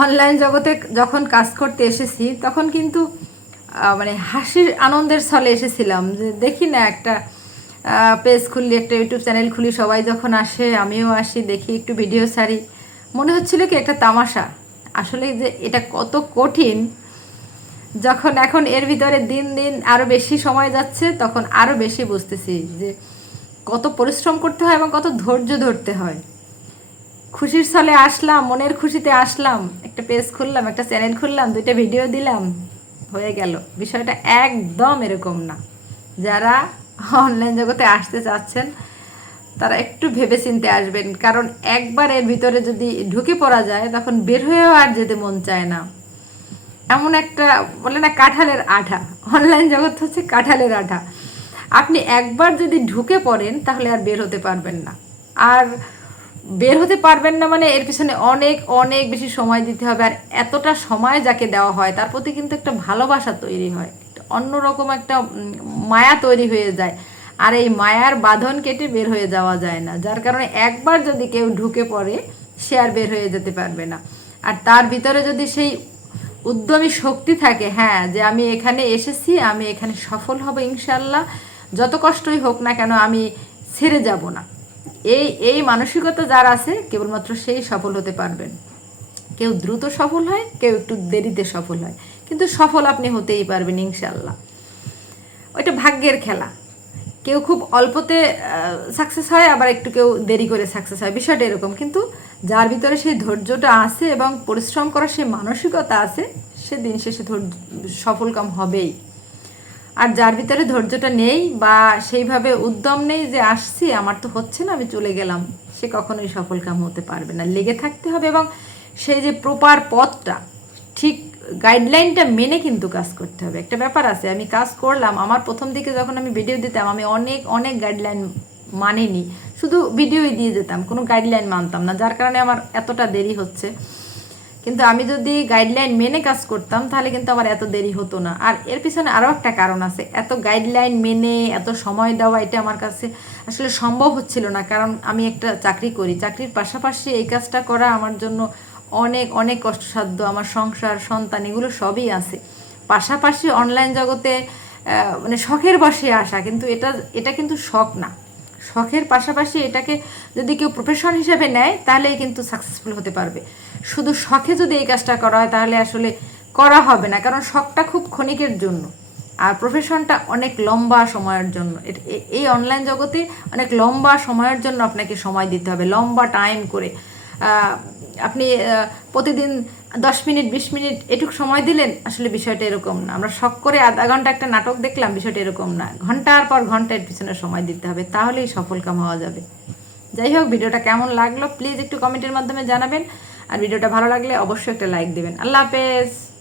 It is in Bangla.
অনলাইন জগতে যখন কাজ করতে এসেছি, তখন কিন্তু মানে হাসির আনন্দের ছলে এসেছিলাম যে দেখি না একটা পেজ খুললি, একটা ইউটিউব চ্যানেল খুলি, সবাই যখন আসে, আমিও আসি, দেখি একটু ভিডিও ছাড়ি। মনে হচ্ছিল কি একটা তামাশা। আসলে যে এটা কত কঠিন, যখন এখন এর ভিতরে দিন দিন আরও বেশি সময় যাচ্ছে, তখন আরও বেশি বুঝতেছি যে কত পরিশ্রম করতে হয় এবং কত ধৈর্য ধরতে হয়। খুশির ছলে আসলাম, মনের খুশিতে আসলাম। একটা পেজ খুললাম, একটা চ্যানেল খুললাম, দুইটা ভিডিও দিলাম। হয়ে গেল। বিষয়টা একদম এরকম না। যারা অনলাইন জগতে আসতে চাচ্ছেন, তারা একটু ভেবে চিনতে আসবেন। কারণ একবার এর ভিতরে যদি ঢুকে পড়া যায়, তখন বের হয়েও আর যেতে মন চায় না। এমন একটা বলে না, কাঁঠালের আঠা। অনলাইন জগৎ হচ্ছে কাঁঠালের আঠা। আপনি একবার যদি ঢুকে পড়েন, তাহলে আর বের হতে পারবেন না। আর বের হতে পারবেন না মানে এর পিছনে অনেক অনেক বেশি সময় দিতে হবে। আর এতটা সময় যাকে দেওয়া হয়, তার প্রতি কিন্তু একটা ভালোবাসা তৈরি হয়। অন্যরকম একটা মায়া তৈরি হয়ে যায়। আর এই মায়ার বাঁধন কেটে বের হয়ে যাওয়া যায় না। যার কারণে একবার যদি কেউ ঢুকে পড়ে, সে আর বের হয়ে যেতে পারবে না। আর তার ভিতরে যদি সেই উদ্যমী শক্তি থাকে হ্যাঁ যে আমি এখানে এসেছি, আমি এখানে সফল হব ইনশাল্লাহ যত কষ্টই হোক না কেন, আমি ছেড়ে যাব না। এই এই মানসিকতা যার আছে, কেবলমাত্র সেই সফল হতে পারবেন। কেউ দ্রুত সফল হয়, কেউ একটু দেরিতে সফল হয়। কিন্তু সফল আপনি হতেই পারবেন ইনশাল্লাহ ওইটা ভাগ্যের খেলা। কেউ খুব অল্পতে সাকসেস হয়, আবার একটু কেউ দেরি করে সাকসেস হয়। বিষয়টা এরকম। কিন্তু যার ভিতরে সেই ধৈর্যটা আছে এবং পরিশ্রম করার সেই মানসিকতা আছে, সে দিন শেষে ধৈর্য, সফলকাম হবেই। আর যার ভিতরে ধৈর্যটা নেই বা সেইভাবে উদ্যম নেই যে আসছি, আমার তো হচ্ছে না, আমি চলে গেলাম, সে কখনোই সফলকাম হতে পারবে না। লেগে থাকতে হবে এবং সেই যে প্রপার পথটা, ঠিক গাইডলাইনটা মেনে কিন্তু কাজ করতে হবে। একটা ব্যাপার আছে, আমি কাজ করলাম, আমার প্রথম দিকে যখন আমি ভিডিও দিতাম, আমি অনেক অনেক গাইডলাইন মানিনি। শুধু ভিডিওই দিয়ে যেতাম, কোনো গাইডলাইন মানতাম না, যার কারণে আমার এতটা দেরি হচ্ছে। কিন্তু আমি যদি গাইডলাইন মেনে কাজ করতাম, তাহলে কিন্তু আমার এত দেরি হতো না। আর এর পিছনে আরও একটা কারণ আছে। এত গাইডলাইন মেনে, এত সময় দেওয়া, এটা আমার কাছে আসলে সম্ভব হচ্ছিল না। কারণ আমি একটা চাকরি করি। চাকরির পাশাপাশি এই কাজটা করা আমার জন্য অনেক অনেক কষ্টসাধ্য। আমার সংসার, সন্তান, এগুলো সবই আছে। পাশাপাশি অনলাইন জগতে মানে শখের বসে আসা, কিন্তু এটা এটা কিন্তু শখ না। শখের পাশাপাশি এটাকে যদি কেউ প্রফেশন হিসেবে নেয় তাহলে কিন্তু সাকসেসফুল হতে পারবে। শুধু শখে যদি এই কাজটা করা হয়, তাহলে আসলে করা হবে না, কারণ শখটা খুব ক্ষণিকের জন্য। আর প্রফেশনটা অনেক লম্বা সময়ের জন্য। এই অনলাইন জগতে অনেক লম্বা সময়ের জন্য আপনাকে সময় দিতে হবে, লম্বা টাইম করে। আপনি প্রতিদিন দশ মিনিট, বিশ মিনিট এটুকু সময় দিলেন, আসলে বিষয়টা এরকম না। আমরা শখ করে আধা ঘণ্টা একটা নাটক দেখলাম, বিষয়টা এরকম না। ঘণ্টার পর ঘণ্টা এর পিছনে সময় দিতে হবে, তাহলেই সফল সফলকাম হওয়া যাবে। যাই হোক, ভিডিওটা কেমন লাগল প্লিজ একটু কমেন্টের মাধ্যমে জানাবেন। আর ভিডিওটা ভালো লাগলে অবশ্যই একটা লাইক দেবেন। আল্লাহ হাফেজ!